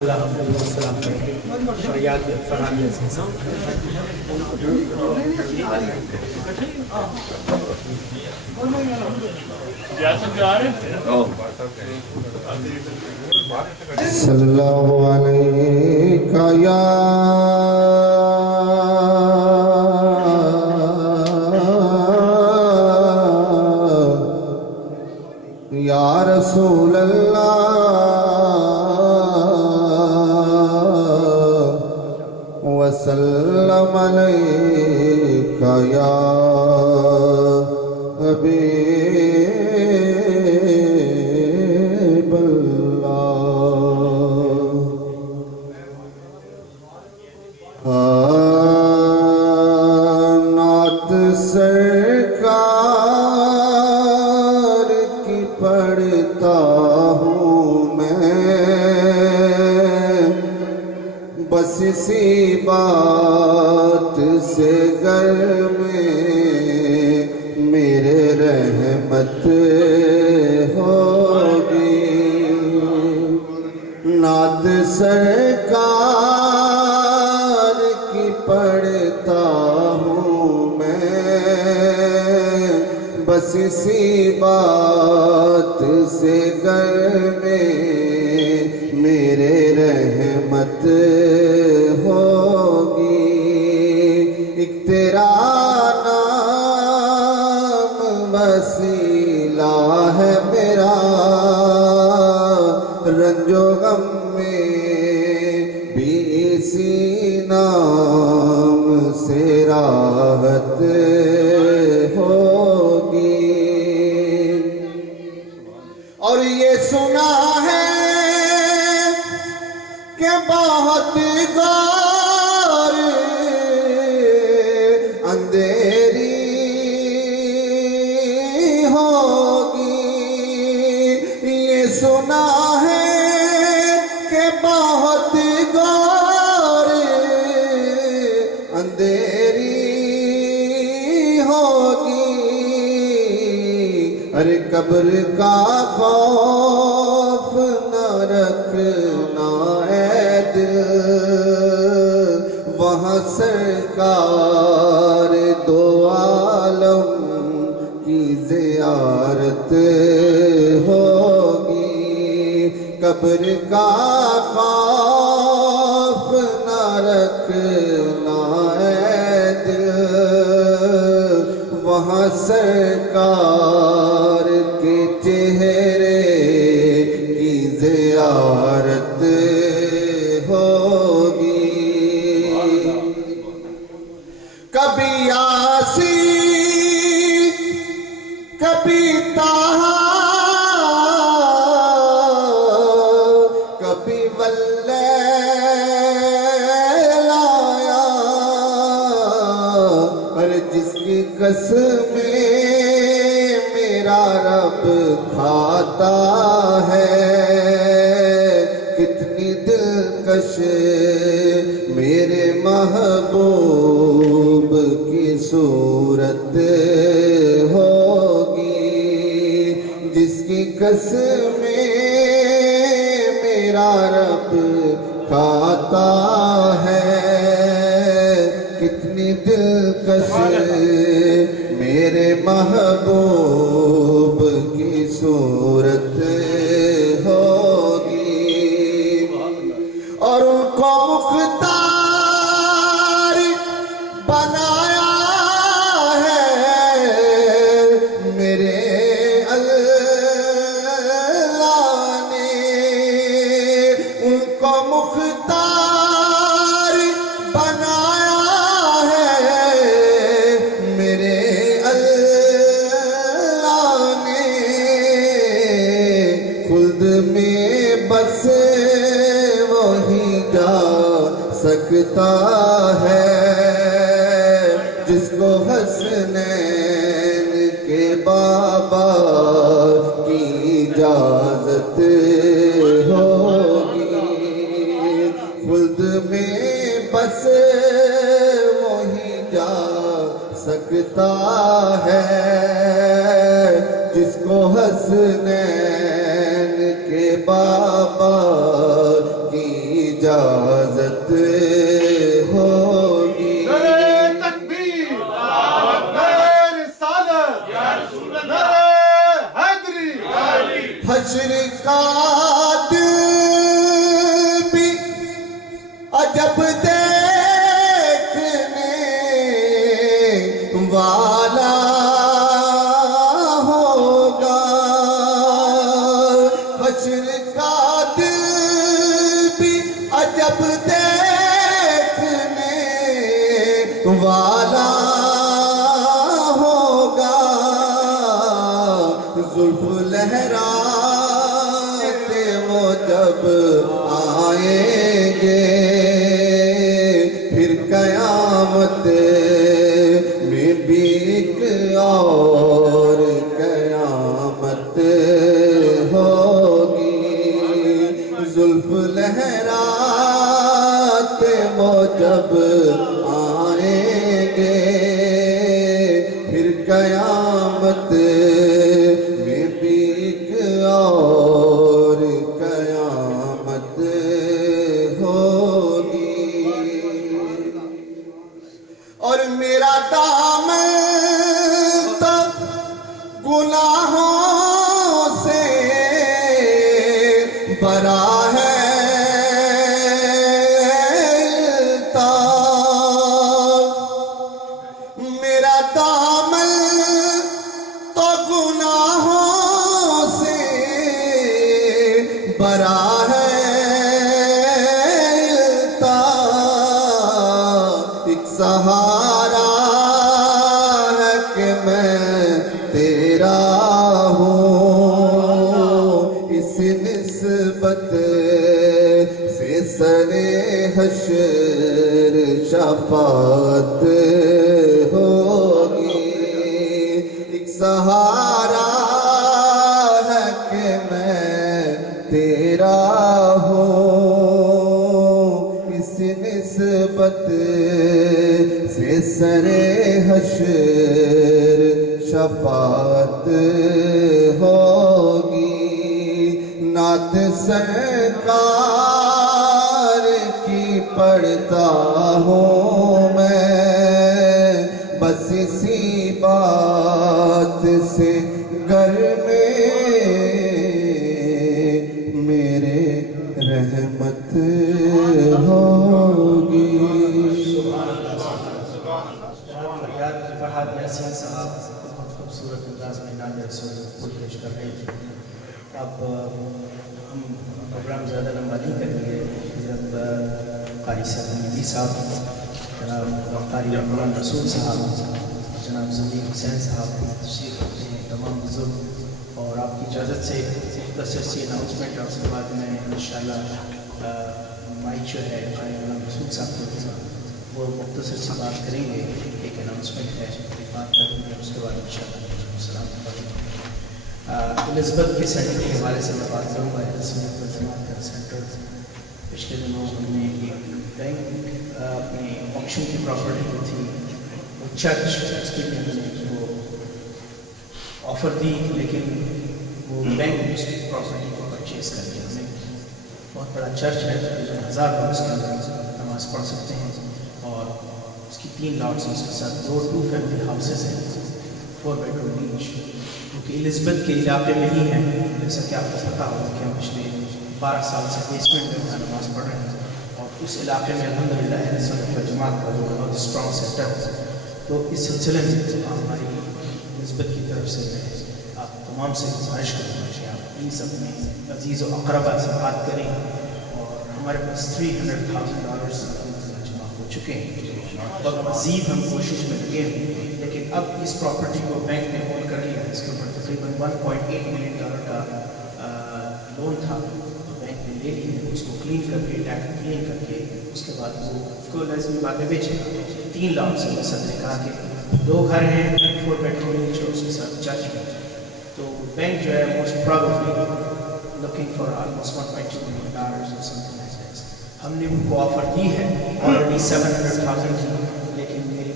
السلام شریعت فرهنگ عزیزان صلی اللہ علیہ یا رسول اللہ وسلم علیک یا حبیب اللہ نعت سرکار کی پڑھتا ہوں میں بس اسی بات سے گھر میں میرے رحمت ہوگی نعت سرکار کی پڑھتا ہوں میں بس اسی بات سے گھر میں میرے رحمت ہوگی ایک تیرا نام وسیلہ ہے میرا رنج و غم میں بھی اسی نام سے راحت ہوگی اور یہ سنا ہے کہ بہت غار اندھیری ہوگی یہ سنا ہے کہ بہت غار اندھیری ہوگی ارے قبر کا خوف نہ رکھنا اے دل وہاں سرکار دو عالم کی زیارت ہوگی قبر کا خوف نہ رکھنا اے دل وہاں سرکار کے چہرے کی زیارت ہوگی کبھی یاسی کبھی طہٰ کبھی واللیل آیا اور جس کی قسمیں میرا رب کھاتا ہے کتنی دلکش میرے محبوب کی صورت ہوگی جس کی قسمیں میرا رب کھاتا ہے کتنی دلکش میرے محبوب کی صورت ہوگی اور ان کو مختار بنایا ہے میرے اللہ نے ان کو مختار بنایا ہے میرے اللہ نے خلد میں بس وہی جا سکتا ہے جس کو حسنین کے بابا کی اجازت ہوگی خلد میں بس وہی جا سکتا ہے جس کو حسنین کے بابا کی اجازت ہوگی. نعرہ تکبیر، نعرہ رسالت، نعرہ حیدری. حشر کا دل بھی عجب دیکھنے والا ہوگا. حشر کا دل بھی عجب دیکھنے والا ہوگا. زلف لہراتے وہ جب آئیں گے پھر قیامت میں بھی ایک اور قیامت ہوگی. زلف لہراتے وہ جب آئیں گے پھر قیامت میں بھی ایک اور قیامت ہوگی. اور میرا دامن تو گناہوں سے بھرا ہے میرا دامن تو گناہوں سے بھرا ہے. ایک سہارا ہے کہ میں تیرا ہوں. اس نسبت سے سر حشر شفاعت ہوگی. ایک سہارا ہے کہ میں تیرا ہوں. اس نسبت سے سر حشر شفاعت ہوگی. نعت سرکار کی پڑھتا ہوں میں بس اسی بات سے گھر میں میرے رحمت ہوگی. فرحاد یاسین صاحب بہت خوبصورت انداز میں نعت رسول پیش کر رہے تھے. اب ہم پروگرام زیادہ لمبا نہیں کریں گے. جب قاری صاحب نبی صاحب، جناب قاری رحمان رسول صاحب، جناب ضمیر حسین صاحب تشریف رکھتے ہیں، تمام بزرگ، اور آپ کی اجازت سے مختصر سی اناؤنسمنٹ، اور اس کے بعد میں انشاءاللہ مائک جو ہے قاری رحمان رسول صاحب کے وہ مختصر سی بات کریں گے. ایک اناؤنسمنٹ ہے، بات کریں گے، اس کے بعد انشاءاللہ السلام علیکم. الزبتھ کے سینٹر کے حوالے سے میں بات کروں گا. سینٹر پچھلے دنوں ہم نے ایک بینک اپنی آکشن کی پراپرٹی جو تھی وہ چرچ، اس کے لیے ہم نے وہ آفر دی، لیکن وہ بینک اس پراپرٹی کو پرچیز کر کے ہمیں بہت بڑا چرچ ہے، 1000 لوگ اس کے اندر نماز پڑھ سکتے ہیں، اور اس کی 3 لاٹس ہیں. اس کے ساتھ 2 فیملی ہاؤسز ہیں، 4 بیڈروم ایچ، کیونکہ الزبتھ کے علاقے میں ہی ہیں. جیسا کہ آپ کو پتہ ہوگا کہ ہم پچھلے 12 سال سے بیسمنٹ میں نماز پڑھ رہے ہیں، اور اس علاقے میں الحمدللہ اہل سنت و جماعت کا جو بہت اسٹرانگ سیکٹر ہے. تو اس سلسلے میں ہماری الزبتھ کی طرف سے میں آپ تمام سے گزارش کروں گا کہ آپ پلیز اپنے عزیز و اقربا سے بات کریں. اور ہمارے پاس $300,000 جمع ہو چکے ہیں، اور مزید ہم کوشش میں لگے ہیں. لیکن اب اس پراپرٹی کو بینک نے ہولڈ کر لیا. اس کے اوپر تقریباً $1.8 ملین کا لون تھا، بینک نے لے لی ہے. اس کو کلین کر کے، ٹیکس کلین کر کے، اس کے بعد وہ اس کو لازمی بات میں بیچے. 3 لاکھ سے صدر نے کہا کہ 2 گھر ہیں، 4 بیڈروم ایچ، اور اس کے ساتھ چرچ میں. تو بینک جو ہے most probably looking for almost $1.2 million اور سمتھنگ لائک دیٹ. ہم نے ان کو آفر دی ہے آلریڈی 700,000 کی، لیکن میری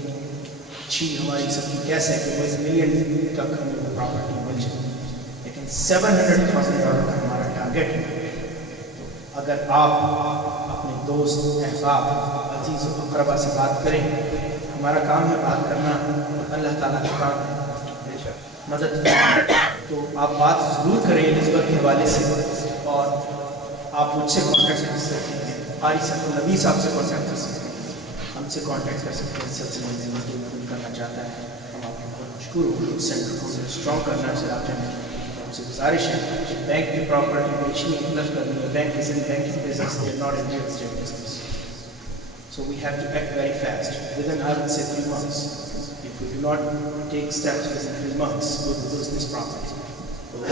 اچھی ہماری سب کی کیس ہے کہ وہ $1 ملین تک ہمیں وہ پراپرٹی مل جائے. لیکن $700,000 کا ہمارا ٹارگیٹ ہے. تو اگر آپ اپنے دوست احباب عزیز و اقربا سے بات کریں. ہمارا کام ہے بات کرنا، اللہ تعالیٰ کا کام ہے مدد کرنا. تو آپ بات ضرور کریں نسبت کے حوالے سے، اور آپ مجھ سے کانٹیکٹ کر سکتے ہیں، قاری سعد النبی صاحب سے کانٹیکٹ کر سکتے ہیں، ہم سے کانٹیکٹ کر سکتے ہیں. اس سلسلے میں جو مدد کرنا چاہتا ہے ہم آپ کو بہت مشکور ہوں. سینٹر کو اسٹرانگ کرنا چاہتے ہیں. ہم سے گزارش ہے بینک کی پراپرٹی بیچنی انویسٹ کرنی ہے. Bank is in banking business, they are not in real estate business. So we have to act very fast. Within, I would say, 3 months. If we do not take steps within 3 months, we will lose this property. تو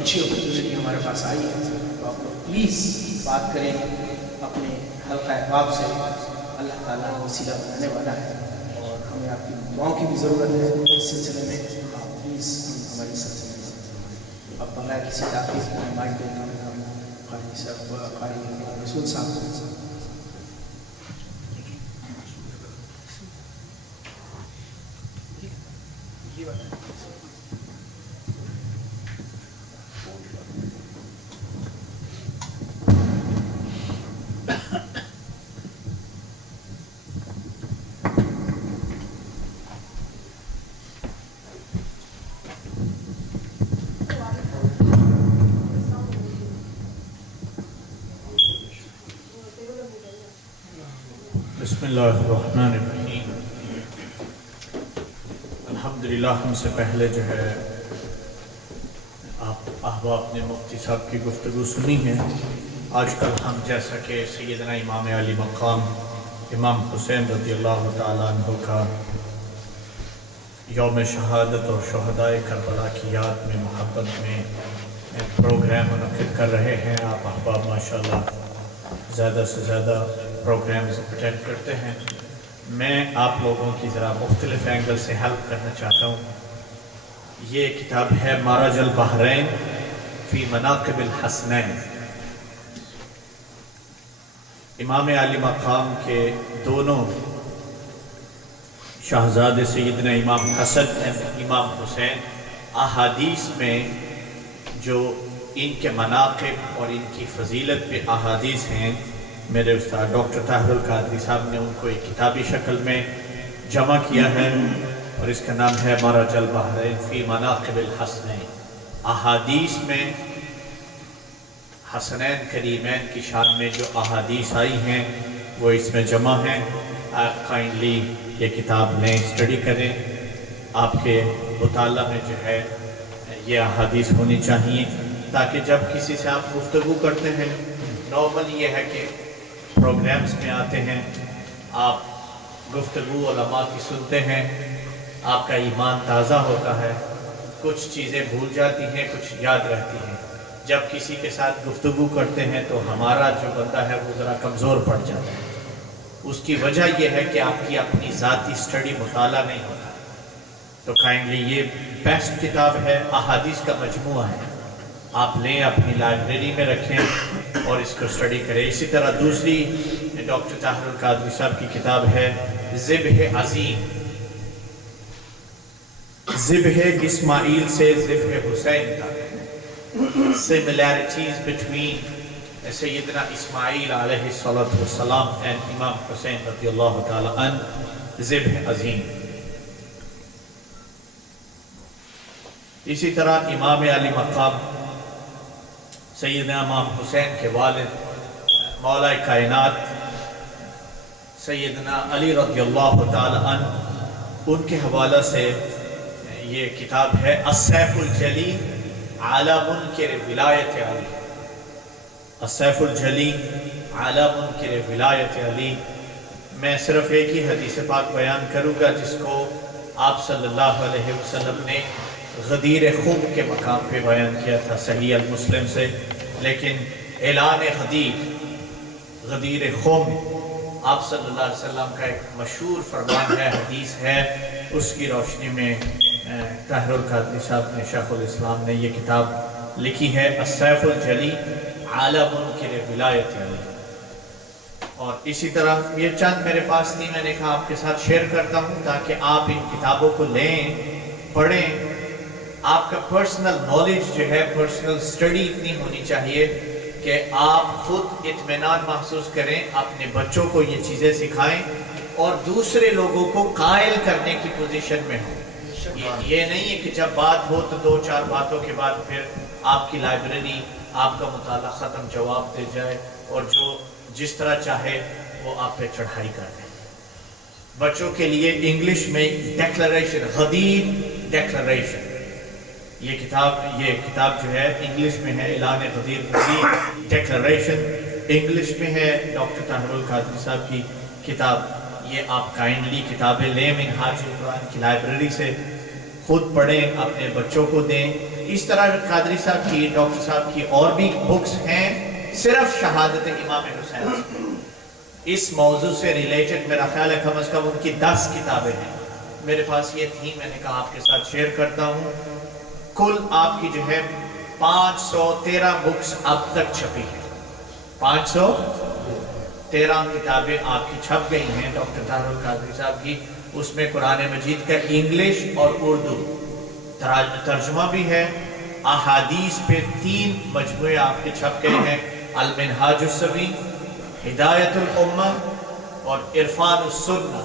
اچھی opportunity ہمارے پاس آئی ہے. تو آپ لوگ please بات کریں اپنے حلقہ احباب سے. اللہ تعالیٰ وسیلہ بنانے والا ہے، اور ہمیں آپ کی دعاؤں کی بھی ضرورت ہے اس سلسلے میں. آپ پلیز ہماری سلسلے میں اب بغیر کسی تاخیر کو مائک دیتا ہوں قاری صاحب، قاری رسول صاحب. بسم اللہ الرحمن الرحیم. الحمدللہ ہم سے پہلے جو ہے آپ احباب نے مفتی صاحب کی گفتگو سنی ہے. آج کل ہم جیسا کہ سیدنا امام علی مقام امام حسین رضی اللہ تعالیٰ عنہ کا یوم شہادت اور شہدائے کربلا کی یاد میں محبت میں پروگرام منعقد کر رہے ہیں. آپ احباب ماشاءاللہ زیادہ سے زیادہ پروگرامز اٹینڈ کرتے ہیں. میں آپ لوگوں کی ذرا مختلف اینگل سے ہیلپ کرنا چاہتا ہوں. یہ کتاب ہے مارج البحرین فی مناقب الحسنین. امام علی مقام کے دونوں شہزادے سیدنا امام حسن اور امام حسین احادیث میں جو ان کے مناقب اور ان کی فضیلت پہ احادیث ہیں، میرے استاد ڈاکٹر طاہر القادری صاحب نے ان کو ایک کتابی شکل میں جمع کیا ہے، اور اس کا نام ہے مارج البحرین فی مناقب الحسنین. احادیث میں حسنین کریمین کی شان میں جو احادیث آئی ہیں وہ اس میں جمع ہیں. آپ کائنڈلی یہ کتاب لیں، اسٹڈی کریں. آپ کے مطالعہ میں جو ہے یہ احادیث ہونی چاہیے، تاکہ جب کسی سے آپ گفتگو کرتے ہیں، نارمل یہ ہے کہ پروگرامز میں آتے ہیں، آپ گفتگو علماء کی سنتے ہیں، آپ کا ایمان تازہ ہوتا ہے، کچھ چیزیں بھول جاتی ہیں، کچھ یاد رہتی ہیں. جب کسی کے ساتھ گفتگو کرتے ہیں تو ہمارا جو بندہ ہے وہ ذرا کمزور پڑ جاتا ہے. اس کی وجہ یہ ہے کہ آپ کی اپنی ذاتی اسٹڈی مطالعہ نہیں ہوتا. تو کائنڈلی یہ بیسٹ کتاب ہے، احادیث کا مجموعہ ہے. آپ لیں، اپنی لائبریری میں رکھیں اور اس کو اسٹڈی کریں. اسی طرح دوسری ڈاکٹر طاہر القادری صاحب کی کتاب ہے ذبح عظیم. ذبح اسماعیل سے ذبح حسین تک، similarities between سیدنا اسماعیل علیہ السلام and امام حسین رضی اللہ تعالیٰ عنہ، ذبح عظیم. اسی طرح امام علی مقام سیدنا امام حسین کے والد مولا کائنات سیدنا علی رضی اللہ تعالیٰ عنہ، ان کے حوالہ سے یہ کتاب ہے السیف الجلی علی منکر ولایت علی. السیف الجلی علی منکر ولایت علی. میں صرف ایک ہی حدیث پاک بیان کروں گا جس کو آپ صلی اللہ علیہ وسلم نے غدیر خم کے مقام پہ بیان کیا تھا صحیح المسلم سے. لیکن اعلان غدیر خم آپ صلی اللہ علیہ وسلم کا ایک مشہور فرمان ہے، حدیث ہے. اس کی روشنی میں طاہر القادری صاحب نے، شیخ الاسلام نے یہ کتاب لکھی ہے السیف الجلی علی منکر ولایت علی. اور اسی طرح یہ چند میرے پاس تھی، میں نے کہا آپ کے ساتھ شیئر کرتا ہوں تاکہ آپ ان کتابوں کو لیں، پڑھیں. آپ کا پرسنل نالج جو ہے، پرسنل اسٹڈی اتنی ہونی چاہیے کہ آپ خود اطمینان محسوس کریں، اپنے بچوں کو یہ چیزیں سکھائیں اور دوسرے لوگوں کو قائل کرنے کی پوزیشن میں ہوں۔ یہ نہیں ہے کہ جب بات ہو تو 2-4 باتوں کے بعد پھر آپ کی لائبریری آپ کا مطالعہ ختم جواب دے جائے اور جو جس طرح چاہے وہ آپ پہ چڑھائی کر دیں۔ بچوں کے لیے انگلش میں ڈیکلریشن، غدیر ڈیکلریشن، یہ کتاب جو ہے انگلش میں ہے، اعلان غدیر ڈیکلریشن انگلش میں ہے، ڈاکٹر طاہر القادری صاحب کی کتاب۔ یہ آپ کائنڈلی کتابیں لیں منہاج القرآن کی لائبریری سے، خود پڑھیں، اپنے بچوں کو دیں۔ اس طرح قادری صاحب کی، ڈاکٹر صاحب کی اور بھی بکس ہیں صرف شہادت امام حسین سے۔ اس موضوع سے ریلیٹڈ میرا خیال ہے کم از کم ان کی 10 کتابیں ہیں میرے پاس، یہ تھی، میں نے کہا آپ کے ساتھ شیئر کرتا ہوں۔ کل آپ کی جو ہے 513 بکس اب تک چھپی ہیں، 513 کتابیں آپ کی چھپ گئی ہیں ڈاکٹر طاہر القادری صاحب کی۔ اس میں قرآن مجید کا انگلش اور اردو ترجمہ بھی ہے۔ احادیث پہ 3 مجموعے آپ کے چھپ گئے ہیں، المنہاج السوی، ہدایت الامہ اور عرفان السنہ۔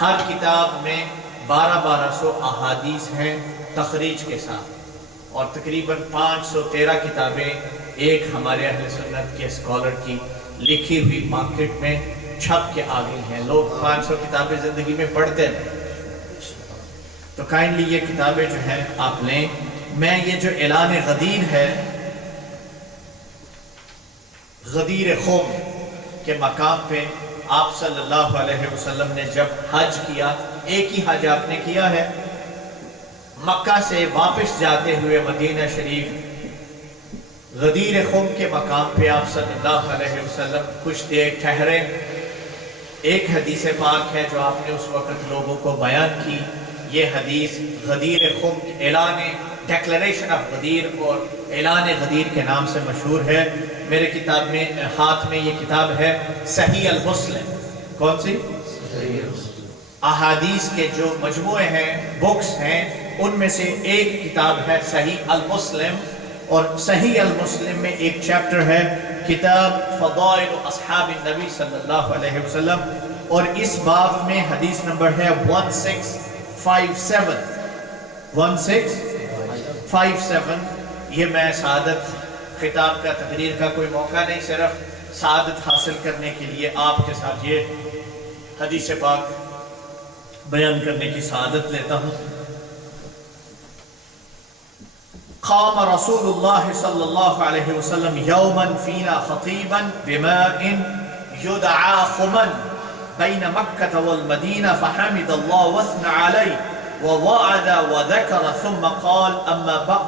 ہر کتاب میں 1200 احادیث ہیں تخریج کے ساتھ، اور تقریباً 513 کتابیں ایک ہمارے اہل سنت کے اسکالر کی لکھی ہوئی مارکیٹ میں چھپ کے آ گئی ہیں۔ لوگ 500 کتابیں زندگی میں پڑھتے ہیں، تو کائنڈلی یہ کتابیں جو ہیں آپ لیں۔ میں یہ جو اعلان غدیر ہے، غدیر قوم کے مقام پہ آپ صلی اللہ علیہ وسلم نے جب حج کیا، ایک ہی حج آپ نے کیا ہے، مکہ سے واپس جاتے ہوئے مدینہ شریف غدیر قوم کے مقام پہ آپ صلی اللہ علیہ وسلم کچھ دیر ٹھہرے۔ ایک حدیث پاک ہے جو آپ نے اس وقت لوگوں کو بیان کی، یہ حدیث غدیر قوم، اعلان ڈیکلریشن آف غدیر اور اعلان غدیر کے نام سے مشہور ہے۔ میرے کتاب میں ہاتھ میں یہ کتاب ہے صحیح المسلم۔ کون سی؟ احادیث کے جو مجموعے ہیں، بکس ہیں، ان میں سے ایک کتاب ہے صحیح المسلم، اور صحیح المسلم میں ایک چیپٹر ہے کتاب فضائل اصحاب النبی صلی اللہ علیہ وسلم، اور اس باب میں حدیث نمبر ہے 1657 1657۔ یہ میں سعادت خطاب کا، تقریر کا کوئی موقع نہیں، صرف سعادت حاصل کرنے کے لیے آپ کے ساتھ یہ حدیث پاک بیان کرنے کی سعادت لیتا ہوں۔ قام رسول اللہ صلی اللہ علیہ وسلم یوما فینا خطیبا بماء یدعا خمن بین مکہ والمدینہ فحمد اللہ واثنى علیہ ووعد وذکر ثم قال اما بعد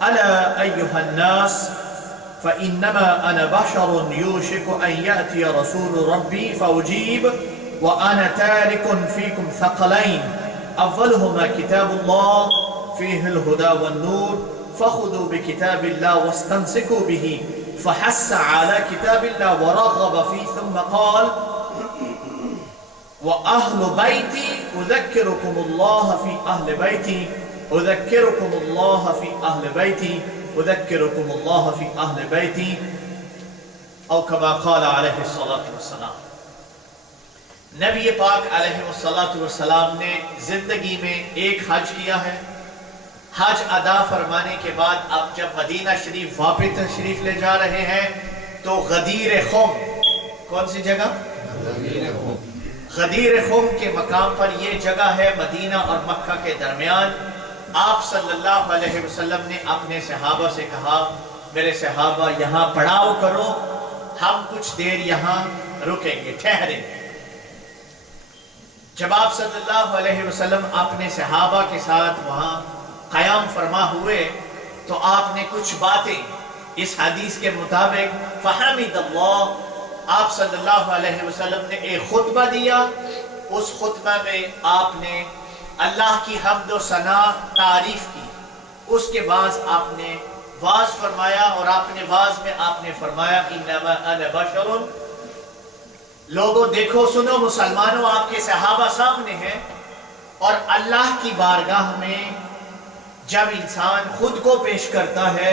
ألا أيها الناس فإنما أنا بشر يوشك أن يأتي رسول ربي فأجيب وأنا تارك فيكم ثقلين أولهما كتاب الله فيه الهدى والنور فخذوا بكتاب الله واستمسكوا به فحث على كتاب الله ورغب فيه ثم قال وأهل بيتي أذكركم الله في أهل بيتي أذكركم الله في أهل بيتي أذكركم الله في أهل بيتي أو كما قال عليه الصلاة والسلام۔ نبی پاک علیہ الصلاۃ والسلام نے زندگی میں ایک حج کیا ہے۔ حج ادا فرمانے کے بعد اب جب مدینہ شریف واپس تشریف لے جا رہے ہیں تو غدیر قوم، کون سی جگہ؟ غدیر قوم کے مقام پر، یہ جگہ ہے مدینہ اور مکہ کے درمیان۔ آپ صلی اللہ علیہ وسلم نے اپنے صحابہ سے کہا، میرے صحابہ یہاں پڑاؤ کرو، ہم کچھ دیر یہاں رکیں گے، ٹھہریں گے۔ جب آپ صلی اللہ علیہ وسلم اپنے صحابہ کے ساتھ وہاں قیام فرما ہوئے تو آپ نے کچھ باتیں اس حدیث کے مطابق فحمد اللہ، آپ صلی اللہ علیہ وسلم نے ایک خطبہ دیا۔ اس خطبہ میں آپ نے اللہ کی حمد و ثنا تعریف کی، اس کے بعد آپ نے واز فرمایا، اور اپنے واز میں آپ نے فرمایا انما انا بشر، لوگوں دیکھو سنو مسلمانوں، آپ کے صحابہ سامنے ہیں، اور اللہ کی بارگاہ میں جب انسان خود کو پیش کرتا ہے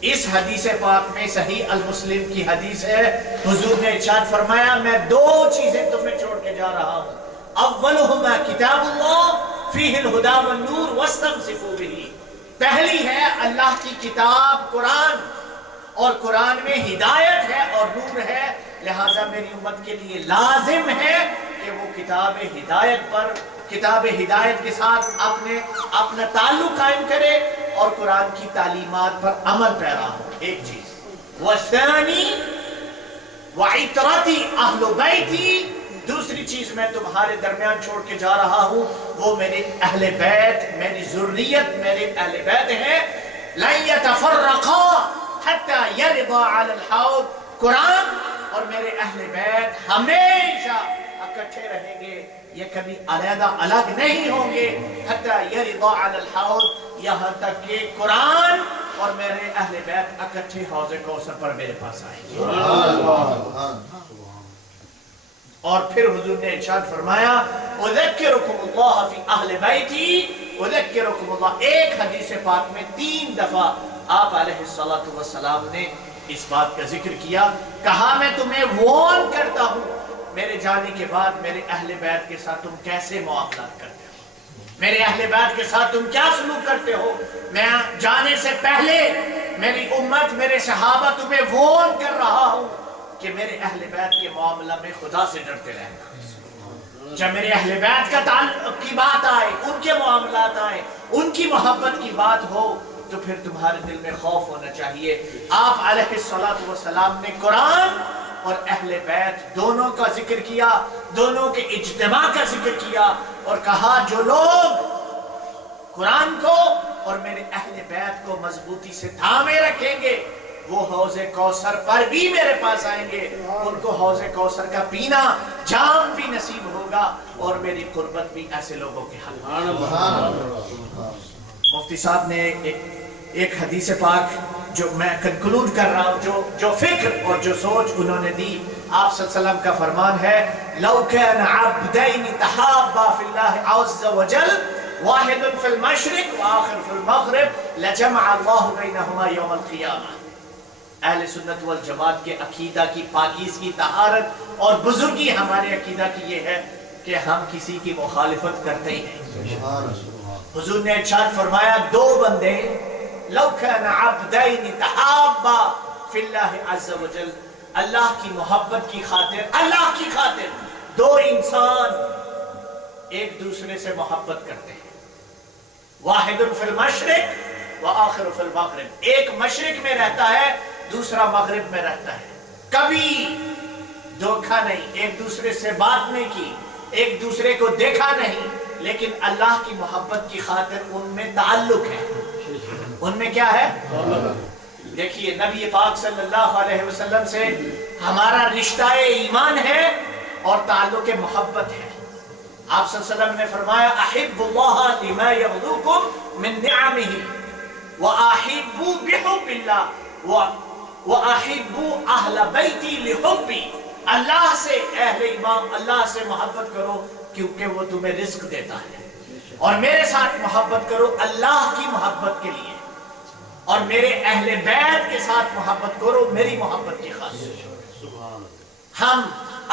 اس حدیث پاک میں صحیح المسلم کی حدیث ہے، حضور نے ارشاد فرمایا میں دو چیزیں تمہیں چھوڑ کے جا رہا ہوں، اولہما کتاب اللہ فیہ الہدی والنور واستمسکوا بہ، پہلی ہے اللہ کی کتاب قرآن، اور قرآن میں ہدایت ہے اور نور ہے، لہٰذا میری امت کے لیے لازم ہے کہ وہ کتاب ہدایت کے ساتھ اپنا تعلق قائم کرے اور قرآن کی تعلیمات پر عمل پیرا ہو، ایک چیز۔ وَالثَّانِي وَعِطْرَتِي أَهْلُ بَيْتِي، دوسری چیز میں تمہارے درمیان چھوڑ کے جا رہا ہوں، وہ میرے اہل بیت، میری ذریت، میرے اہل بیت ہیں، لَن يَتَفَرَّقَا حَتَّى يَرِضَا عَلَى الْحَوْضِ، قرآن اور میرے اہل بیت ہمیشہ اکٹھے رہیں گے، یہ کبھی علیحدہ الگ نہیں ہوں گے، حَتَّى يَرِضَا عَلَى الْحَوْضِ، یہاں تک کہ قرآن اور میرے اہل بیت اکٹھے حوض کوثر پر میرے پاس آئیں گے۔ اور پھر حضور نے ارشاد فرمایا اذکرکم اللہ فی اہل بیتی اذکرکم اللہ، ایک حدیث پاک میں 3 دفعہ آپ علیہ السلام نے اس بات کا ذکر کیا، کہا میں تمہیں وارن کرتا ہوں میرے جانے کے بعد میرے اہل بیت کے ساتھ تم کیسے معاملات کرتے ہو، میرے اہل بیت کے ساتھ تم کیا سلوک کرتے ہو، میں جانے سے پہلے میری امت میرے صحابہ تمہیں وارن کر رہا ہوں کہ میرے اہل بیت کے معاملہ میں خدا سے ڈرتے رہنا، جب میرے اہل بیت کا تعلق کی بات آئے، ان کے معاملات آئے، ان کی محبت کی بات ہو تو پھر تمہارے دل میں خوف ہونا چاہیے۔ آپ علیہ السلام نے قرآن اور اہل بیت دونوں کا ذکر کیا، دونوں کے اجتماع کا ذکر کیا اور کہا جو لوگ قرآن کو اور میرے اہل بیت کو مضبوطی سے تھامے رکھیں گے وہ حوض کوثر پر بھی میرے پاس آئیں گے، ان کو حوض کوثر کا پینا جام بھی نصیب ہوگا اور میری قربت بھی ایسے لوگوں کے حق۔ مفتی صاحب نے ایک حدیث پاک جو میں کنکلوڈ کر رہا ہوں، جو فکر اور جو سوچ انہوں نے دی، آپ صلی اللہ علیہ وسلم کا فرمان ہے لو كان عبدين تحابا في الله عز وجل واحد في المشرق وآخر في المغرب لجمع الله بينهما يوم القيامة۔ اہل سنت والجماعت کے عقیدہ کی پاکیزگی، طہارت اور بزرگی ہمارے عقیدہ کی یہ ہے کہ ہم کسی کی مخالفت کرتے ہی نہیں۔ حضور نے ارشاد فرمایا 2 بندے لو كان عبدين تحابا في الله عز وجل، اللہ کی محبت کی خاطر، اللہ کی خاطر 2 انسان ایک دوسرے سے محبت کرتے ہیں، واحد فی المشرق وآخر فی المغرب، ایک مشرق میں رہتا ہے دوسرا مغرب میں رہتا ہے، کبھی دھوکہ نہیں، ایک دوسرے سے بات نہیں کی، ایک دوسرے کو دیکھا نہیں، لیکن اللہ کی محبت کی خاطر ان میں تعلق ہے، ان میں کیا ہے؟ دیکھیے نبی پاک صلی اللہ علیہ وسلم سے ہمارا رشتہ ایمان ہے اور تعلق محبت ہے۔ آپ صلی اللہ علیہ وسلم نے فرمایا احب اللہ لما یغدوکم من نعمہ واحبوا بحب اللہ وَأَحِبُّوا أَهْلَ بَيْتِي لِحُبِّي، اللہ سے اہل ایمان اللہ سے محبت کرو کیونکہ وہ تمہیں رزق دیتا ہے، اور میرے ساتھ محبت کرو اللہ کی محبت کے لیے، اور میرے اہل بیت کے ساتھ محبت کرو میری محبت کی خاطر۔ ہم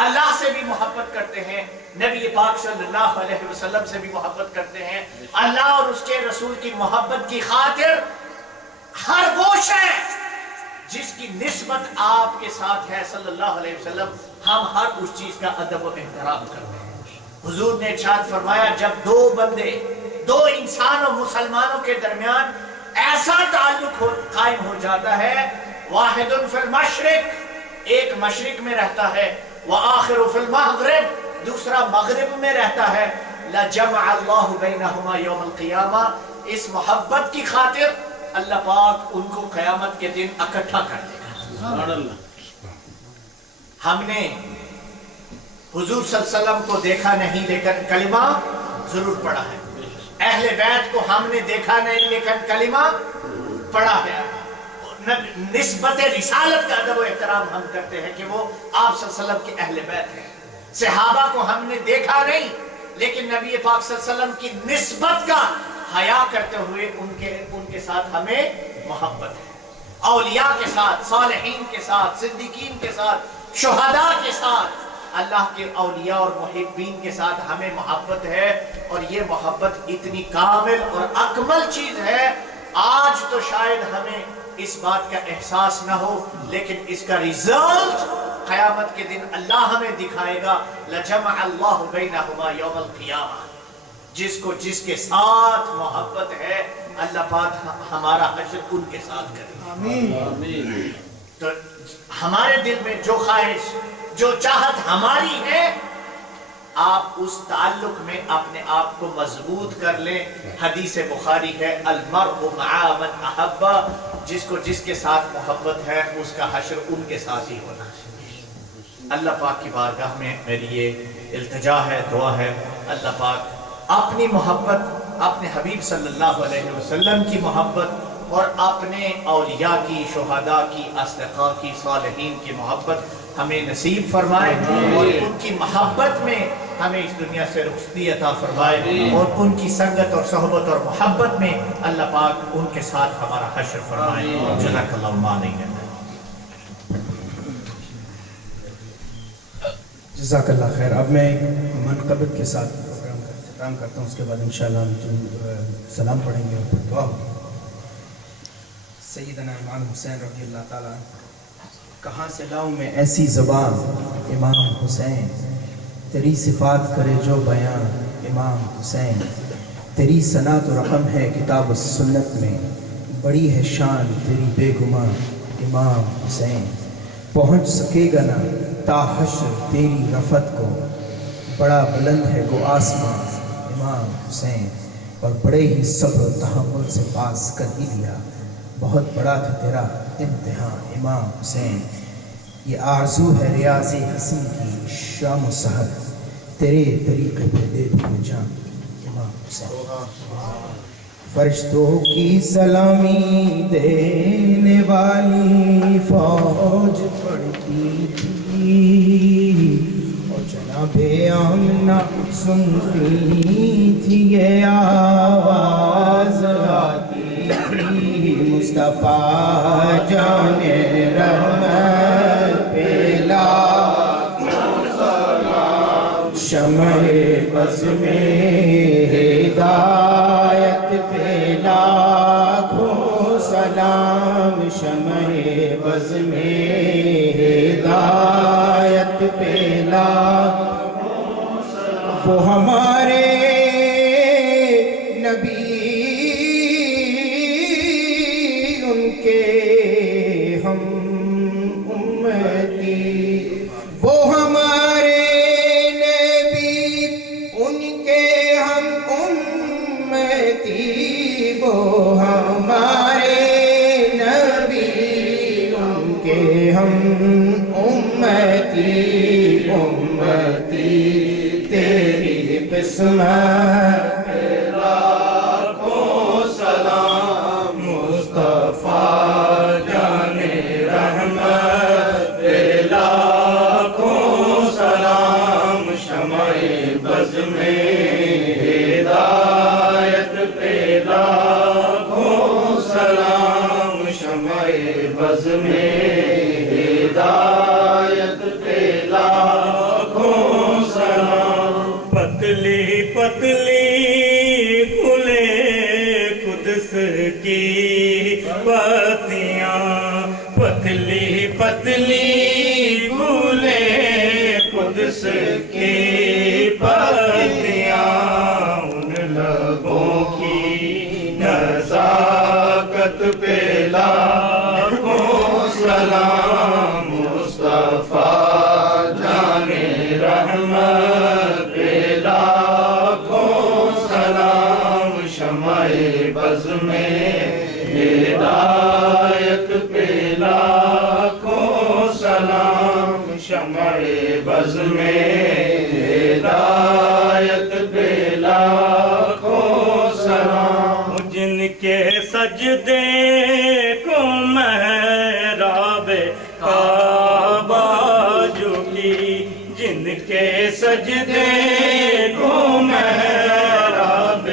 اللہ سے بھی محبت کرتے ہیں، نبی پاک صلی اللہ علیہ وسلم سے بھی محبت کرتے ہیں، اللہ اور اس کے رسول کی محبت کی خاطر ہر وہ شے جس کی نسبت آپ کے ساتھ ہے صلی اللہ علیہ وسلم، ہم ہر اس چیز کا ادب و احترام کرتے ہیں۔ حضور نے ارشاد فرمایا جب 2 بندے 2 انسانوں مسلمانوں کے درمیان ایسا تعلق قائم ہو جاتا ہے، واحد فی المشرق، ایک مشرق میں رہتا ہے، وآخر فی المغرب، دوسرا مغرب میں رہتا ہے، لجمع اللہ بینہما یوم القیامہ، اس محبت کی خاطر اللہ پاک ان کو قیامت کے دن اکٹھا کر دے گا۔ ہم نے حضور صلی اللہ علیہ وسلم کو دیکھا نہیں لیکن کلمہ ضرور پڑھا ہے، اہل بیت کو ہم نے دیکھا نہیں لیکن کلمہ پڑھا ہے، نسبت رسالت کا ادب و احترام ہم کرتے ہیں کہ وہ آپ صلی اللہ علیہ وسلم کے اہل بیت ہیں۔ صحابہ کو ہم نے دیکھا نہیں لیکن نبی پاک صلی اللہ علیہ وسلم کی نسبت کا حیا کرتے ہوئے ان کے ساتھ ہمیں محبت ہے۔ اولیاء کے ساتھ، صالحین کے ساتھ، صدیقین کے ساتھ، شہداء کے ساتھ، اللہ کے اولیاء اور محبین کے ساتھ ہمیں محبت ہے، اور یہ محبت اتنی کامل اور اکمل چیز ہے، آج تو شاید ہمیں اس بات کا احساس نہ ہو، لیکن اس کا ریزلٹ قیامت کے دن اللہ ہمیں دکھائے گا۔ لَجَمَعَ اللَّهُ بَيْنَهُمَا يَوْمَ الْقِيَامَةِ، جس کو جس کے ساتھ محبت ہے اللہ پاک ہمارا حشر ان کے ساتھ کرے۔ تو ہمارے دل میں جو خواہش، جو چاہت ہماری ہے، آپ اس تعلق میں اپنے آپ کو مضبوط کر لیں۔ حدیث بخاری ہے المرء مع من احب، جس کو جس کے ساتھ محبت ہے اس کا حشر ان کے ساتھ ہی ہونا ہے۔ اللہ پاک کی بارگاہ میں میری یہ التجا ہے، دعا ہے، اللہ پاک اپنی محبت، اپنے حبیب صلی اللہ علیہ وسلم کی محبت اور اپنے اولیاء کی، شہداء کی، اصدقاء کی، صالحین کی محبت ہمیں نصیب فرمائے، اور ان کی محبت میں ہمیں اس دنیا سے رخصتی عطا فرمائے، اور ان کی سنگت اور صحبت اور محبت میں اللہ پاک ان کے ساتھ ہمارا حشر فرمائے۔ جزاک اللہ علیہ۔ جزاک اللہ خیر۔ اب میں منقبت کے ساتھ پروگرام کا اختتام کرتا ہوں، اس کے بعد انشاءاللہ ہم سلام پڑھیں گے اور پھر دعا ہوگی۔ سیدنا امام حسین رضی اللہ تعالیٰ، کہاں سے لاؤں میں ایسی زبان امام حسین، تیری صفات کرے جو بیان امام حسین، تیری صنعت و رقم ہے کتاب و سنت میں، بڑی ہے شان تیری بے گمان امام حسین، پہنچ سکے گا نہ تا حشر تیری رفت کو، بڑا بلند ہے گو آسمان امام حسین، اور بڑے ہی صبر و تحمل سے پاس کر ہی لیا، بہت بڑا تھا تیرا امتحان امام حسین، یہ آرزو ہے ریاض حسین کی شام و سحر، تیرے طریقے پہ دے دوں جان امام حسین۔ فرشتوں کی سلامی دینے والی فوج پڑتی تھی، اور جناب آمنہ سنتی تھی یہ آواز آتی تھی، مصطفیٰ جان رحمت پہ لاکھوں سلام، شمع بز میں ہدایت پہ لاکھوں سلام، شمع بز میں ہدایت پہ لاکھوں سلام، وہ ہمارے نبی ان کے ہم امتی، وہ ہمارے نبی ان کے ہم امتی، وہ ہمارے نبی ان کے ہم امتی، امتی تیری قسمت بز میں ہدایت پہ لاکھوں سلام، پتلی پتلی گلے قدس کی پتیاں، پتلی پتلی گلے قدس کی پتیاں، ان لبوں کی نزاکت پہ لاکھوں سلام، مصطفیٰ جان رحمت پہ لاکھوں سلام، شمع بز میں ہدایت پہ لاکھوں سلام، شمع بز میں ہدایت پہ لاکھوں سلام، جن کے سجدے کو محراب کعبہ جھکی، جن کے سجدے کو محراب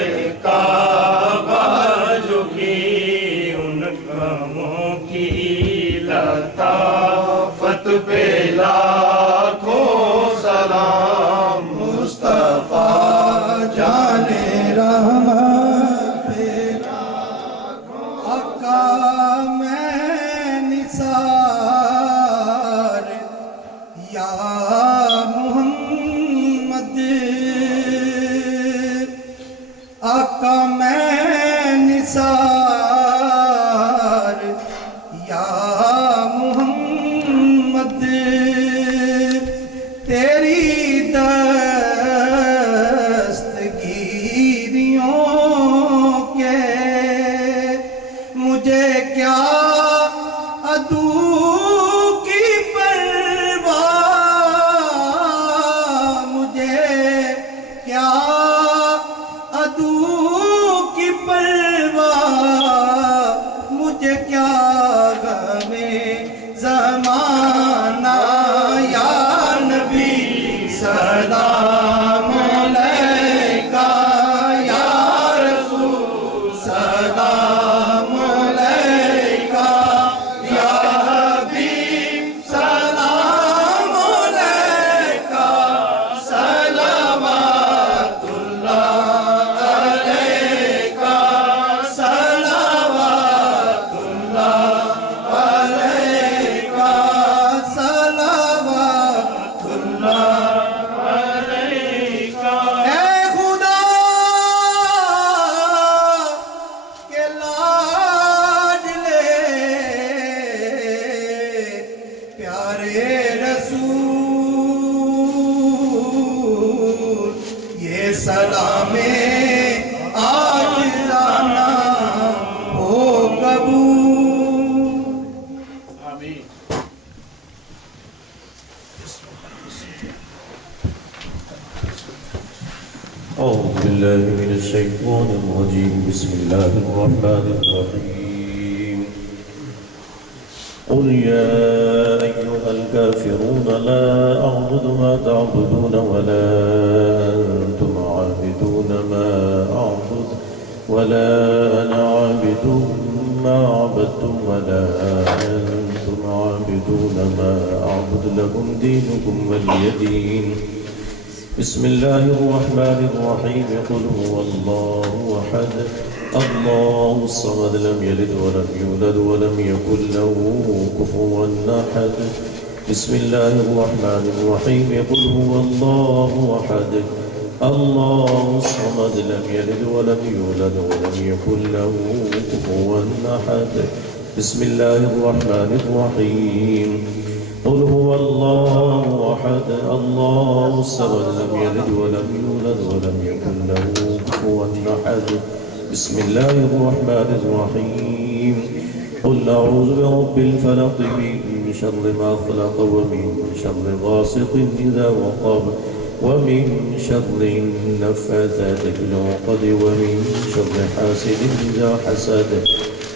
کعبہ جھکی، ان غموں کی سلام مصطفیٰ جان رحمت پیرا آقا میں نثار یا محمد آقا میں نثار یا محمد تیری دستگیریوں کے مجھے کیا عدو کی پرواہ مجھے کیا عدو کی پرواہ مجھے کیا غمِ زمانہ یا نبی سلام علیکہ یا رسول سلام علیکہ یا حبیب سلام علیکہ صلوات اللہ علیکہ صلوات اللہ علیکہ صلوات اللہ علیکہ اے خدا کے لاڈلے پیارے رسول یہ سلام عاجزانہ ہو قبول أعوذ بالله من الشيطان الرجيم بسم الله الرحمن الرحيم قل يا أيها الكافرون لا أعبد ما تعبدون ولا أنتم عابدون ما أعبد ولا أنا عابد ما عبدتم ولا أنتم عابدون ما أعبد لكم دينكم ولي دين بسم الله الرحمن الرحيم قل هو الله أحد الله الصمد لم يلد ولم يولد ولم يكن له كفوا أحد بسم الله الرحمن الرحيم قل هو الله أحد الله الصمد لم يلد ولم يولد ولم يكن له كفوا أحد بسم الله الرحمن الرحيم قل هو الله أحد الله الصمد لم يلد ولم يولد ولم يكن له كفوا أحد بسم الله الرحمن الرحيم قل أعوذ برب الفلق من شر ما خلق ومن شر غاسق إذا وقب ومن شر النفاثات في العقد ومن شر حاسد إذا حسد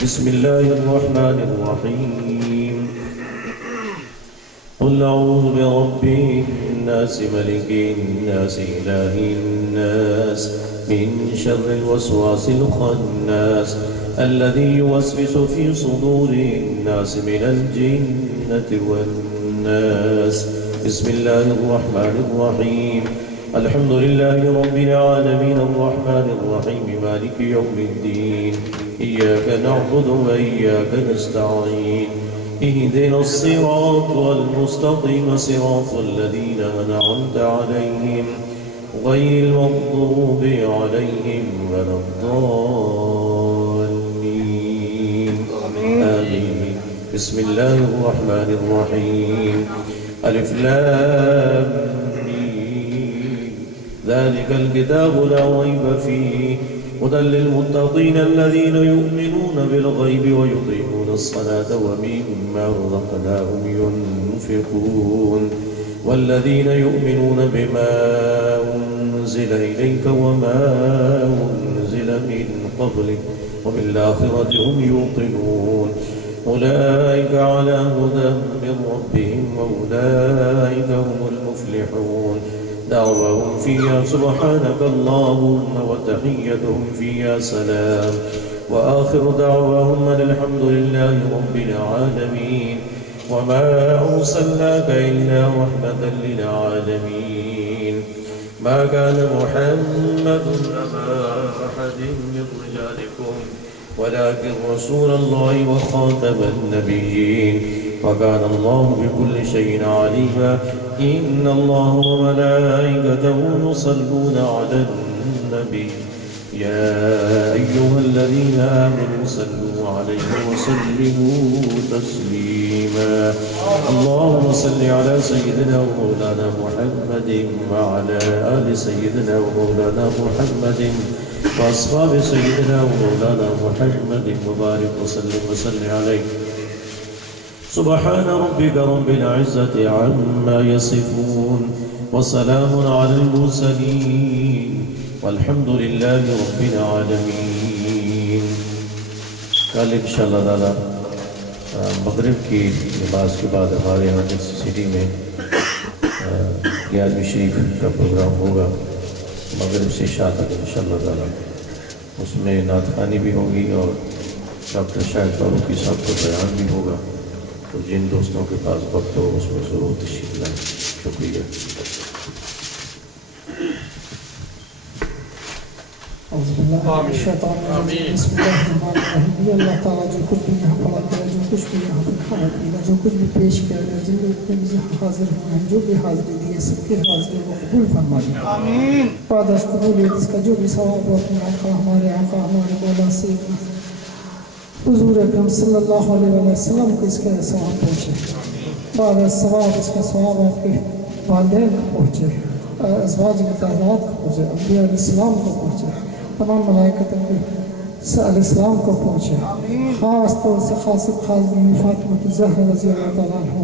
بسم الله الرحمن الرحيم قل أعوذ برب الناس ملك الناس إله الناس من شر الوسواس الخناس الذي يوسوس في صدور الناس من الجنة والناس بسم الله الرحمن الرحيم الحمد لله رب العالمين الرحمن الرحيم مالك يوم الدين إياك نعبد وإياك نستعين اهدنا الصراط المستقيم صراط الذين أنعمت عليهم غير المغضوب عليهم ولا الضالين آمين بسم الله الرحمن الرحيم ألف لام ميم ذلك الكتاب لا ريب فيه هدى للمتقين الذين يؤمنون بالغيب ويقيمون الصلاة ومما رزقناهم ينفقون والذين يؤمنون بما أنزل إليك وما أنزل من قبلك وبالآخرة هم يوقنون أولئك على هدى من ربهم وأولئك هم المفلحون دعواهم فيها سبحانك اللهم وتحيتهم فيها سلام وآخر دعواهم الحمد لله رب العالمين وما أرسلناك إلا رحمة للعالمين ما كان محمد أبا أحد من رجالكم ولكن رسول الله وخاتم النبيين وكان الله بكل شيء عليما إن الله وملائكته يصلون على النبي يا أيها الذين آمنوا صلوا عليه وسلموا تسليما اللهم صل على سيدنا ومولانا محمد وعلى آل سيدنا ومولانا محمد وأصحاب سيدنا ومولانا محمد وبارك وسلم عليه سبحان ربك رب العزة عما يصفون وسلام على المرسلين والحمد لله رب العالمین. کل انشاءاللہ تعالی مغرب کی نماز کے بعد ہمارے یہاں جس سٹی میں 11ویں شریف کا پروگرام ہوگا مغرب سے عشاء تک انشاءاللہ تعالی. اس میں نعت خوانی بھی ہوگی اور ڈاکٹر شاہد فاروقی صاحب کا بیان بھی ہوگا. تو جن دوستوں کے پاس وقت ہو اس میں ضرور تشریف لائیں. شکریہ. بسم اللہ الرحمن الرحیم. اللہ تعالیٰ جو کچھ بھی یہاں پڑھا کرے جو کچھ بھی یہاں پر کھانا پینا جو کچھ بھی پیش کیا گیا جن لوگ یہاں حاضر ہوئے ہیں جو بھی حاضری دیے سب کے حاضری کو قبول فرمائے. بعد از قبولیت اس کا جو بھی ثواب ہو اپنے آقا ہمارے مولا سیدنا حضور اکرم صلی اللہ علیہ وسلم کو اس کا ثواب پہنچے. بعد از ثواب اس کا ثواب آپ کے والدین کو پہنچے, ازواج مطہرات کو پہنچے, انبیاء علیہ السلام کو پہنچے, تمام ملائکت علیہ السلام کو پہنچے. خاص طور سے خاص بی فاطمہ الزہرا رضی اللہ تعالیٰ عنہ,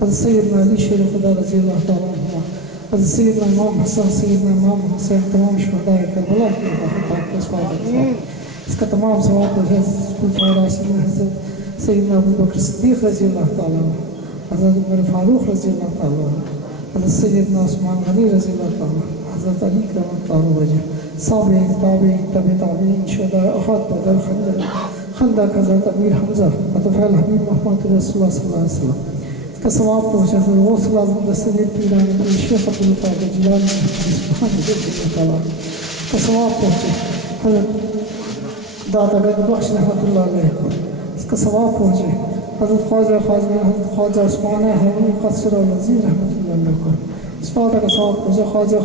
حضرت سیدنا علی شیر خدا رضی اللہ تعالیٰ عنہ, حضرت سیدنا امام حسن, سیدنا امام حسین, تمام شہداء کربلا کے پاک اس بات اس کا تمام ثواب ہے. حضرت سیدنا ابو بکر صدیق رضی اللہ تعالیٰ عنہ, حضرت عمر فاروق رضی اللہ تعالیٰ عنہ, حضرت سیدنا عثمان غنی رضی اللہ تعالیٰ عنہ, حضرت علی کرم اللہ وجہ, صابعین تابعین تبع تابعین, شہداء احد, بدر, خندق, حضرت امیر حمزہ, اطفال حبیب محمد رسول اللہ صلی اللہ علیہ وسلم. اس کا ثواب پہنچا حضرت غوث الاعظم دستگیر پیرانی پیر شیخ عبدالقادر جیلانی سبحان اللہ تعالیٰ. اس کا ثواب پہنچے حضرت داتا گنج بخش رحمۃ اللہ علیہ کو. اس کا ثواب پہنچے حضرت حضرت خواجہ عثمان حرمی قصر العزیز رحمۃ اللہ علیہ کو. اس بات کا ثواب پہنچے خواجہ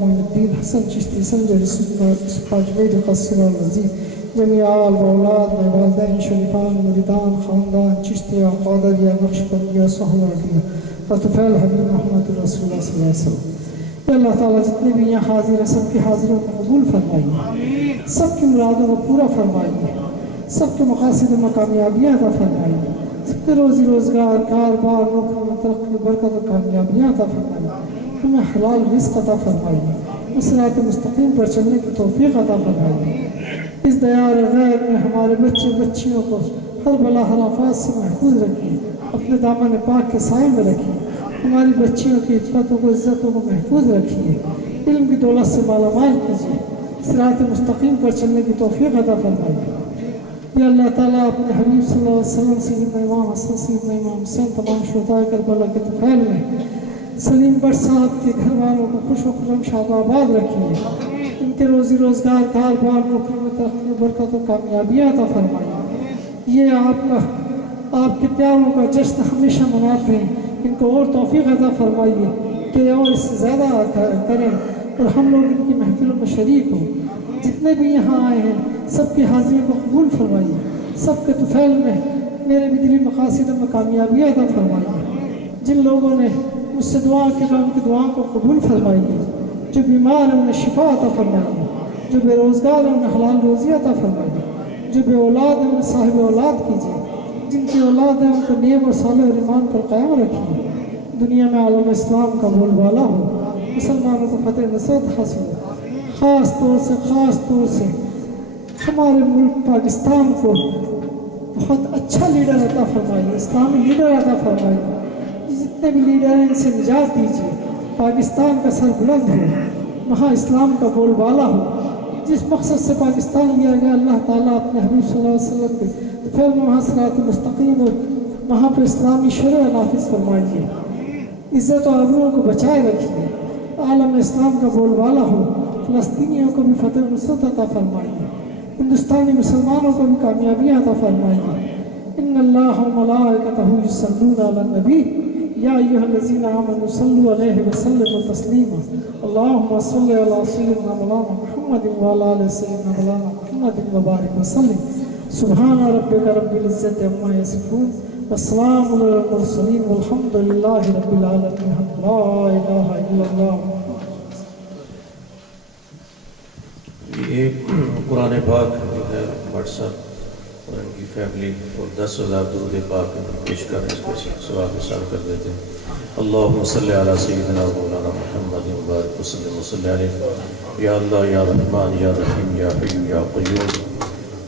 معین الدین حسن چشتی سنجر پاجمیر قصر العزیز, جمیع آل و اولاد میں والدین شریفان مریدان خاندان چشتیہ قادریہ نقشبندیہ سہرواردیہ اطفال حبیب محمد رسول اللہ صلی اللہ علیہ وسلم. اللہ تعالیٰ جتنے بھی یہاں حاضر ہیں سب کی حاضریوں کو قبول فرمائیے, سب کی مرادوں کو پورا فرمائیے, سب کے مقاصد میں کامیابیاں عطا فرمائیے, سب کے روزی روزگار کاروبار نوکری میں ترقی برکت و کامیابیاں عطا فرمائیے, ہمیں حلال رزق عطا فرمائیے, صراط مستقیم پر چلنے کی توفیق عطا فرمائیے. اس دیار غیر میں ہمارے بچے بچیوں کو ہر بلا ہر آفات سے محفوظ رکھیے, اپنے دامن پاک کے سائے میں رکھیے, ہماری بچیوں کی عفتوں کو عزتوں کو محفوظ رکھیے, علم کی دولت سے مالا مال کیجیے, صراط مستقیم پر چلنے کی توفیق عطا فرمائیے. یا اللہ تعالیٰ اپنے حبیب صلی اللہ علیہ وسلم سیدنا امام حسن سیدنا امام حسین تمام شہداء کربلا کے طفیل میں سلیم بٹ صاحب کے گھر والوں کو خوش و خرم شاد و آباد رکھیے, ان کے روزی روزگار کاروبار نوکری میں ترقی برکت و کامیابیاں عطا فرمائیے. یہ آپ کے پیاروں کا جشن ہمیشہ مناتے ہیں, ان کو اور توفیق عطا فرمائیے کہ اور اس سے زیادہ کریں اور ہم لوگ ان کی محفلوں میں شریک ہوں. جتنے بھی یہاں آئے ہیں سب کی حاضری کو قبول فرمائیے, سب کے طفیل میں میرے بھی دلی مقاصد میں کامیابیاں عطا فرمائیے. جن لوگوں نے مجھ سے دعا کی ان کی دعاؤں کو قبول فرمائیے, جو بیمار ہیں انہیں شفا عطا فرمائیے, جو بے روزگار ہیں انہیں حلال روزی عطا فرمائیے, جو بے اولاد ہیں انہیں صاحب اولاد کیجیے, جن کی اولاد ہیں ان کو نیک اور صالح اور ایمان پر قائم رکھیے. دنیا میں عالم اسلام کا بول بالا ہو, مسلمانوں کو فتح نصرت حاصل ہو. خاص طور سے ہمارے ملک پاکستان کو بہت اچھا لیڈر عطا فرمائیے, اسلامی لیڈر عطا فرمائیے. جتنے بھی لیڈر ہیں ان سے نجات دیجیے, پاکستان کا سر بلند ہو, وہاں اسلام کا بول بالا ہو. جس مقصد سے پاکستان لیا گیا اللہ تعالیٰ اپنے حبیب صلی اللہ علیہ وسلم کے پھر وہاں صراط مستقیم اور وہاں پر اسلامی شرع نافذ فرمائیے، عزت و آبرو کو بچائے رکھیے، عالم اسلام کا بول بالا ہو، فلسطینیوں کو بھی فتح و نصرت عطا فرمائیے، ہندوستانی مسلمانوں کو بھی کامیابیاں عطا فرمائیے۔ ان اللہ و ملائکتہ یصلون علی النبی یا ایھا الذین آمنوا صلوا علیہ وسلموا تسلیما اللہم صل علی سیدنا مولانا محمد وعلی آل سیدنا مولانا محمد وبارک وسلم۔ سبحان ربک رب العزت عما یصفون والسلام علی المرسلین والحمد للہ رب العالمین۔ لا الہ الا اللہ۔ یہ قرآن پاک جو ہے WhatsApp اور ان کی فیملی اور 10,000 درود پاک پیش کر اس کو ثواب حصال کر دیتے ہیں۔ اللہم صلی علی سیدنا مولانا محمد مبارک وسلم وصلی علیہ۔ یا اللہ یا رحمان یا رحیم یا حی یا قیوم۔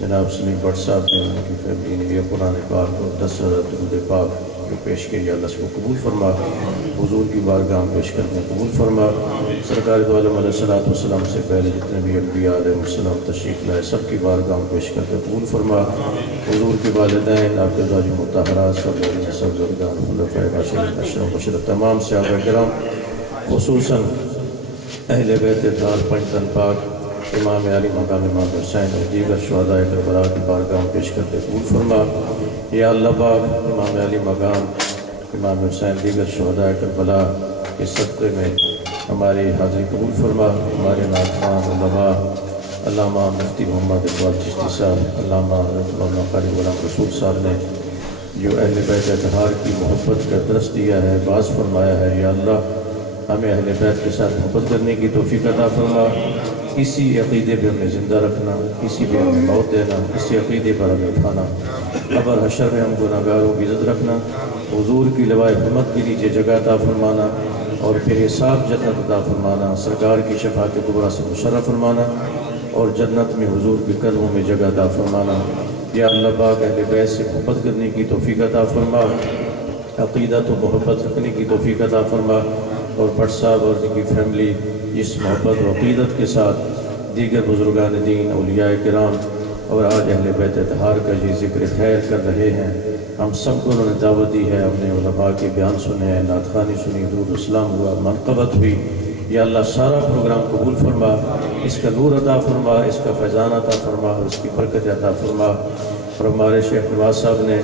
جناب سلیم بٹ صاحب نے ان کی فیملی نے یہ قرآن پاک اور 10,000 درود پاک جو پیش کیا، یا اللہ اس کو قبول فرما، حضور کی بارگاہ میں پیش کرنے قبول فرما۔ سرکار دو عالم علیہ السلام سے پہلے جتنے بھی انبیاء علیہ السلام تشریف لائے سب کی بارگاہ میں پیش کر کے قبول فرما۔ حضور کے والدین، آپ کے ازواج مطہرات، سب بزرگان، خلفائے راشدین، اشراف مشرف، تمام صحابہ کرام، خصوصاً اہل بیت اطہار پنجتن پاک، امام علی مقام امام حسین اور دیگر شہداء کربلا کی بارگاہ میں پیش کرتے قبول فرما۔ یا اللہ پاک امام علی مقام امام حسین دیگر شہداء کربلا کے صدقے میں ہماری حاضری قبول فرما۔ ہمارے ناظران علماء علامہ مفتی محمد اقبال چشتی صاحب، علامہ مولانا قاری غلام رسول صاحب نے جو اہل بیت اطہار کی محبت کا درس دیا ہے، باز فرمایا ہے، یا اللہ ہمیں اہل بیت کے ساتھ محبت کرنے کی توفیق عطا فرما، اسی عقیدے پہ ہمیں زندہ رکھنا، اسی پہ ہمیں موت دینا، اسی عقیدے پر ہمیں اٹھانا، قبر حشر میں ہم گناہ گاروں کی عزت رکھنا، حضور کی لوائے حرمت کے نیچے جگہ عطا فرمانا، اور پھر حساب جنت عطا فرمانا، سرکار کی شفاعت کبریٰ سے مشرف فرمانا، اور جنت میں حضور کے قدموں میں جگہ عطا فرمانا۔ یا اللہ پاک اہل بیت سے محبت کرنے کی توفیق عطا فرما، عقیدت و محبت رکھنے کی توفیق عطا فرما، اور بٹ صاحب اور ان کی فیملی جس محبت و عقیدت کے ساتھ دیگر بزرگان دین، اولیاء کرام اور آج اہل بیت اطہار کا یہ ذکر خیر کر رہے ہیں، ہم سب کو انہوں نے دعوت دی ہے، ہم نے علماء کے بیان سنے ہیں، نعت خوانی سنی، درود اسلام ہوا، منقبت ہوئی۔ یا اللہ سارا پروگرام قبول فرما، اس کا نور عطا فرما، اس کا فیضان عطا فرما، اور اس کی برکت عطا فرما۔ اور ہمارے شیخ نواز صاحب نے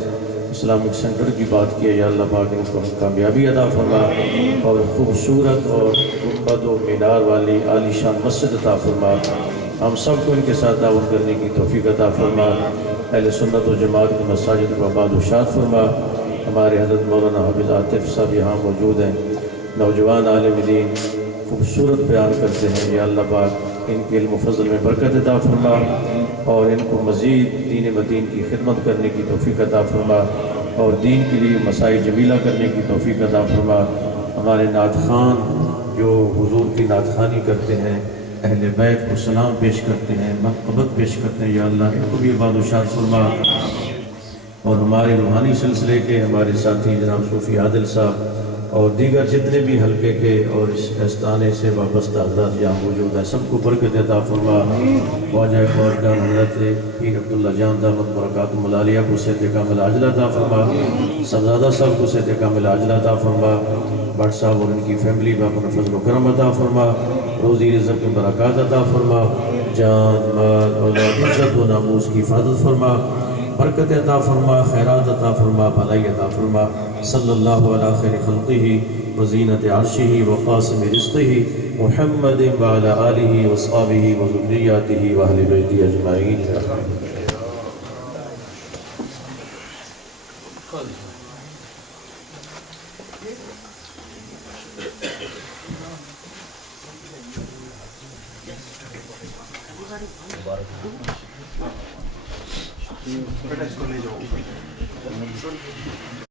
اسلامک سینٹر کی بات کی ہے، یا اللہ پاک ان کو کامیابی عطا فرما، اور خوبصورت اور گنبد و مینار والی عالی شان مسجد عطا فرما۔ ہم سب کو ان کے ساتھ تعاون کرنے کی توفیق عطا فرما۔ اہل سنت و جماعت کی مساجد کو آباد و شاد فرما۔ ہمارے حضرت مولانا حافظ عاطف صاحب یہاں موجود ہیں، نوجوان عالم دین خوبصورت بیان کرتے ہیں، یا اللہ پاک ان کے علم و فضل میں برکت عطا فرما، اور ان کو مزید دین مدین کی خدمت کرنے کی توفیق عطا فرما، اور دین کے لیے مساعی جمیلہ کرنے کی توفیق عطا فرما۔ ہمارے نعت خوان جو حضور کی نعت خوانی کرتے ہیں، اہل بیت کو سلام پیش کرتے ہیں، منقبت پیش کرتے ہیں، یا اللہ ان کو بھی آباد و شاد فرما۔ اور ہمارے روحانی سلسلے کے ہمارے ساتھی جناب صوفی عادل صاحب اور دیگر جتنے بھی حلقے کے اور اس استانے سے وابستہ حضرات یہاں موجود ہیں، سب کو برکت عطا فرما۔ خواجہ خواجگان حضرت پیر عبداللہ جان دامت برکاتہم العالیہ کو صحت کامل عاجلہ عطا فرما، صاحبزادہ صاحب کو صحت کامل عاجلہ عطا فرما، بٹ صاحب اور ان کی فیملی کو اپنا فضل و کرم عطا فرما، روزی رزق میں برکات عطا فرما، جان مال اولاد عزت و ناموس کی حفاظت فرما، برکت عطا فرما، خیرات عطا فرما، بھلائی عطا فرما۔ صلی اللہ علی خیر خلقہ وزینت عرشہ وقاسم رزقہ محمد وعلی آلہ وصحبہ وذریاتہ واہل بیتہ اجمعین۔ بیٹا اس کو لے جاؤ۔